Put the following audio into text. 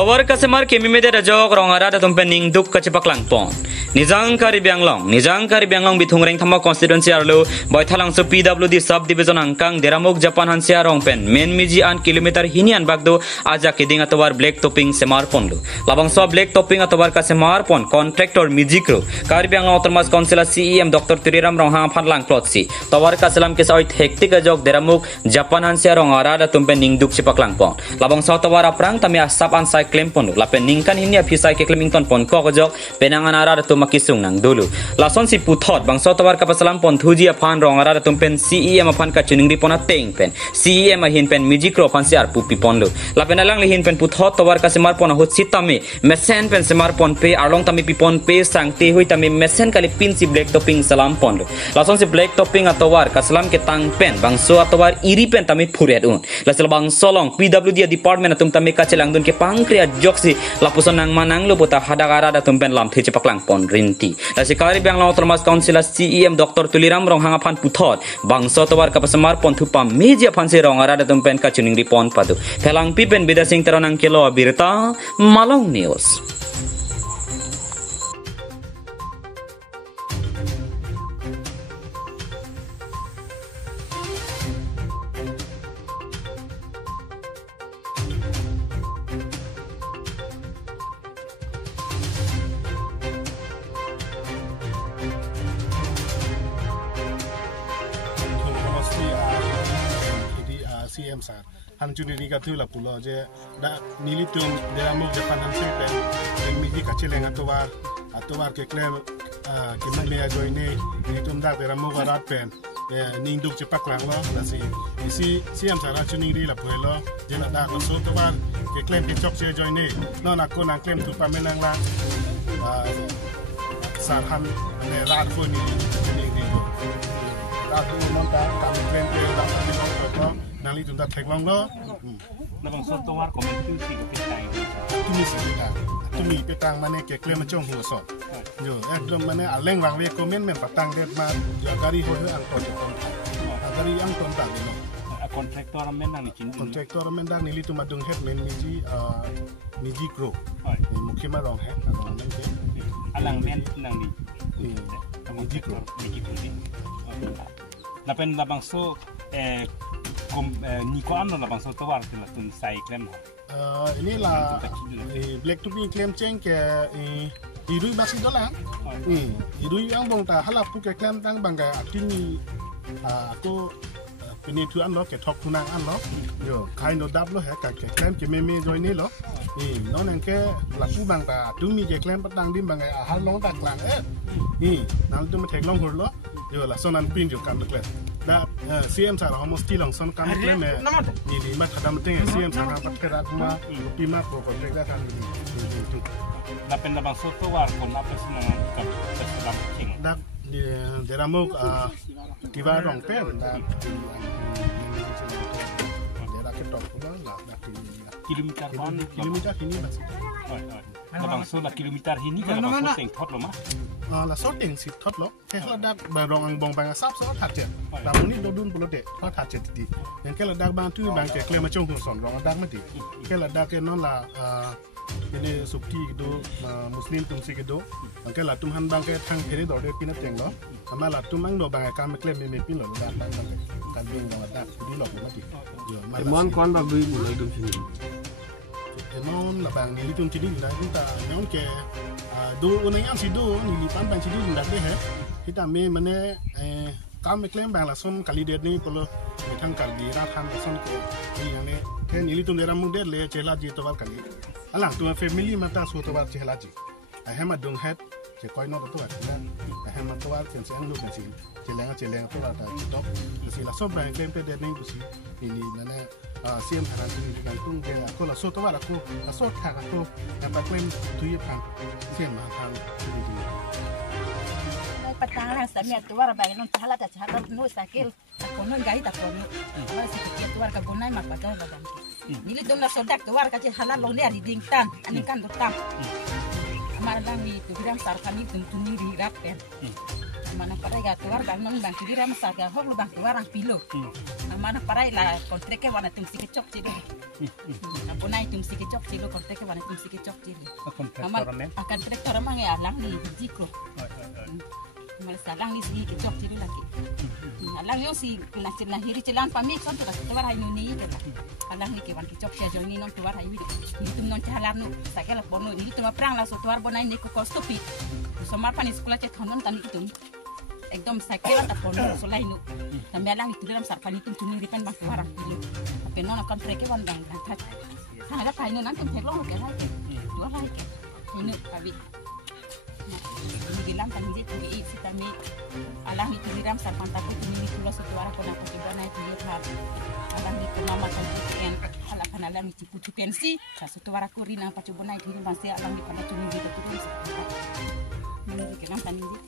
Tawar kasemar kemi mede rajok rong arada tumpen ning duk kacepak langpon. Nizang kari bianglong bitungreng thama constituency arlo boy thalang so PWD sub division angkang deramok Japan hansia rong pen main miji an kilometer hinian bagdo aja keding atawar black topping semar ponlo. Labang so black topping atawar kasemar pon contractor mijikro kari bianglong termas konsela CEM Dr. Turiram rong hang phan lang plotsi. Tawar kaselam ke soit hektik ajok deramok Japan hansia rong arada tumpen ning duk cepak langpon. Labang so tawar aprang tami asap an claim pon lapen ningkan ini apisai ke claimington pon ko gojok penangan arada tu makisung nang dulu lason si puthot bangso tawar ka pasalam pon thuji aphan rong arada tumpen CEM aphan ka chuning ripona teng pen CEM ahin pen mijikro aphan siar pupi pon lu lapen alang lihin pen puthot tawar ka semar pon hot sitame mesen pen semar pon pe arlong tami pipon pe sangte hui tami mesen kali pin si black topping salam pon lu lason si black topping atawar ka salam ke tang pen bangso atawar iri pen tami phuret un lasel bangso long PWD department atum tami ka chelang dun ke pangkria joksi lapuson nang manang lu puta hadagara da tumpen lam thi cepak lang pon rinti la sikari biang law termas councilor CEM Dr. Tuliram rong hanga phan puthot bangso tawar ka pasamar pon thupa media phan se rong ara da tumpen ka chuning ri pon padu phelang pipen bida sing taronang kelo birta Malong News. CM sar han chuni ri ka thula pulo je da nilitum deramok Japan han se pen pen miji ka chele atowar ke claim ke mane a joine nilitum da deramok arat pen ning duk cepak lang lo da si CM sar chuni ri la pulo je na da so towar ke claim ke chok se joine no na ko na claim tu pa menang la sar han ne rat ko ni ri da tu non da claim ke da ko nali tu dah teklong lo, nabang so tawar komen tu si petang, tu mi petang mana ke klaim macam huwa so, jo, ekdom mana aleng lang we komen men petang det ma gari ho angkot gari angkot tak ni, kontraktor men ni cindi, kontraktor men dah nili tu madung het men miji grow, mungkin marong het, marong men ke, alang men nang ni, miji grow, napen nabang so ni ko amno na bang so tawar tin tun sai claim inilah black to be claim change ke irui basi dolang irui yang bong ta halap pu ke claim tang bangga atini aku penitu an lo ke thok kunang an lo yo kind of double he ka ke claim ke meme join ni lo non ang ke la pu bang ta tu mi ke claim patang dim bangga hal long tak lang nang tu me thek long hor lo yo la sonan pin jo kam claim da CM sar almost still son kam claim ni li ma thadam te CM sar pat kera kuma pima pro project da kan ni na pen na bang so tawar ko na person na kam sa king da deramok tiba rong pen da dera ke top la da kilometer ini basi na bang so la kilometer hini ka bang so teng thot lo ma la sorting si thot lo ke la dak ba rong ang bong bang sap so that je ta muni do dun bulo de thot that je ti en ke la dak bang tu bang ke klema chong son rong dak ma ti ke la dak ke non la ini sukti do muslim tum si ke do ke la tum han bang ke thang pheri do de pinat teng lo ama la tum ang do bang ka me klem me pin lo dak bang kan bing do dak di lo ma ti mon kon ba bui bulo dum sini non la bang ni tum ti di da ta non ke do unang yang sido ni lipan bang sido ndak deh kita me mane kam me claim bang la son kali det ni polo thang kal di ra than son ke ni ne ke ni litum dera mu det le chela ji to wal kali alang tu family mata so to wal chela ji a hema dung het je koi no to wat na a hema to wal ken sang lu ben sin chelenga to wal ta top si la so bang claim pe det ni ku si ni mane CM haran tu ni kan tung ke ko la so to wala ko la so tha ka to na ba claim tu ye pan CM haran tu ni patang lang sa miya tuwar ba non chala ta chala no sakil ko non gai ta ko no wala si ke tuwar ka gunai mak patang ba dam nili dong na sodak tuwar ka che halal lo le ari ding tan ani kan do tam amar dang ni tu bilang sar kami tung ri rap pen Mana parai ga tuar bang non bang kiri ram saga hok lu bang tuar ang pilo. Mana parai la kontreke wana tum sikecok cilu. Abonai tum sikecok cilu kontreke wana tum sikecok cilu. Akan traktor mang ya alang ni jiko. Mana salang ni sigi kecok cilu lagi. Alang yo si lahiri cilan pamik son tuar hai nuni ke. Alang ni ke wan kecok cia joni non tuar hai wi. Ni tum non cahalar nu sakela bono ni tum perang la so tuar bonai ni ko kostopi. Somar panis sekolah cet honon tani itu. Ekdom sakela ta kono solai nu. Tambe alang itu dalam sarpan itu tuning dipen bang tuar dulu. Tapi non akan treke wan bang tat. Ada kainu nanti teklong ke lagi. Dua lagi. Ini abi. Ini gilang kan jadi tinggi si tami alang itu diram sarpan takut ini pulau setuara kona ko coba itu lihat. Alang itu mama kan ken ala kan alang itu pucuken si setuara ko rina pa coba naik diri masih alang di pada tuning gitu terus. Ini gilang kan ini